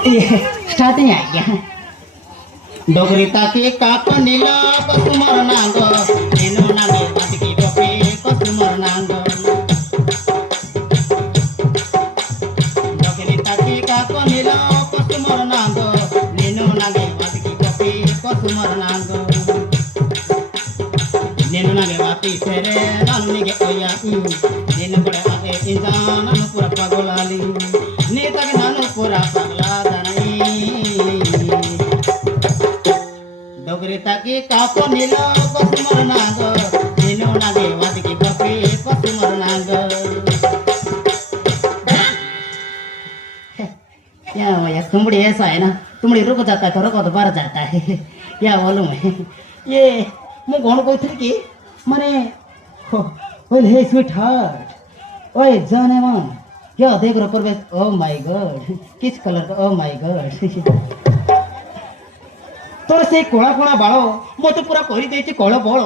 starting आ गया डोगरी ताकी काको नीला कुसुमर नांगो नेनु नांगे बातकी गोपी कुसुमर नांगो डोगरी ताकी काको नीला कुसुमर नांगो नेनु नांगे बातकी गोपी कुसुमर नांगो नेनु नांगे बाती सेरे नानुनिगे ओया नेनु बड़े आते इंसान नानु पूरा पागलाली नी ताके नानु पूरा पगला दनाई डोगरी ताकी काको नीलो कुसुमर नांगो नेनु नागे वादकी गोपी कुसुमर नांगो या तुमड़ी ऐसा है ना तुमड़ी रुक जाता है तो रुको तो बाहर जाता है या बोलूं मैं ये मैं कौन कोई थी कि माने ओए हे स्वीट हार्ट ओए जाने मन क्या देख रहा पर ओ माय गॉड किस कलर का ओ माय गॉड तोर से कोड़ा कोड़ा बाड़ो मत पूरा करी देछि कोळ बळ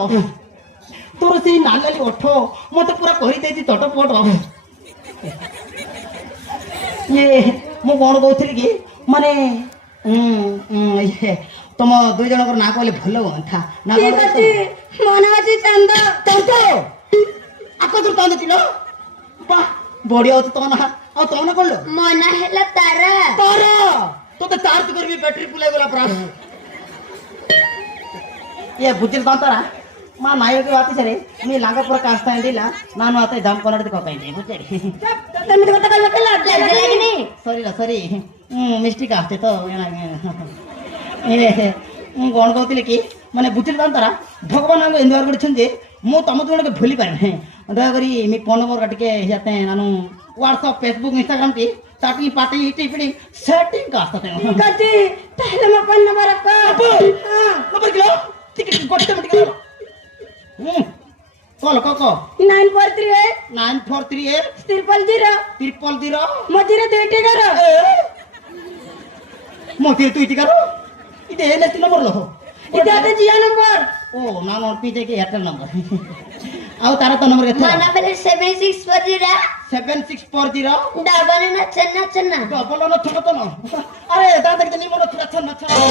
तोर से नालाली ओठो मत पूरा करी देछि चटपट ये मु कोन कहथि कि माने ये तुम दुई जन ना कहले भल था ना ठीक अछि मन अछि चंद चंद आको तो चंद तिलो बा बढिया होत तो ना आ तो ना कहलो मन हेला तारा तारा तो चार्ज करबी बैटरी फुलाई गला प्राण ये बुद्धिर तारा मा नायक बात सरे मी लांगा पूरा कास्ता इंडिला नानु आता दम कोनडे को कहीं बुझे तमे तो कल कल लगे नहीं सॉरी ना सॉरी मिस्टेक आते तो ये कोन कहतिले कि माने बुद्धिर तारा भगवान हमको इंदवार करछन जे मु तम जोण के भूली पारे नहीं दया करी मी फोन नंबर कटके जाते नानु व्हाट्सएप फेसबुक इंस्टाग्राम ती ताटी पाटी टिपड़ी सेटिंग कास्ता ते कति पहले मैं फोन नंबर का हां नंबर किलो टिकट गोटे मिट किलो कॉल को 943 943 000 मजीरे दुईटी करो मोती दुईटी करो इते एने तीन नंबर लो इते आते जियो नंबर ओ ना नोट पीछे के एयरटेल नंबर आउ तारा तो नंबर केते माना बेले 7640 7640 डाबल ना चन्ना डबल न छोटो तो न अरे दादा के नहीं मन छन्ना छन्ना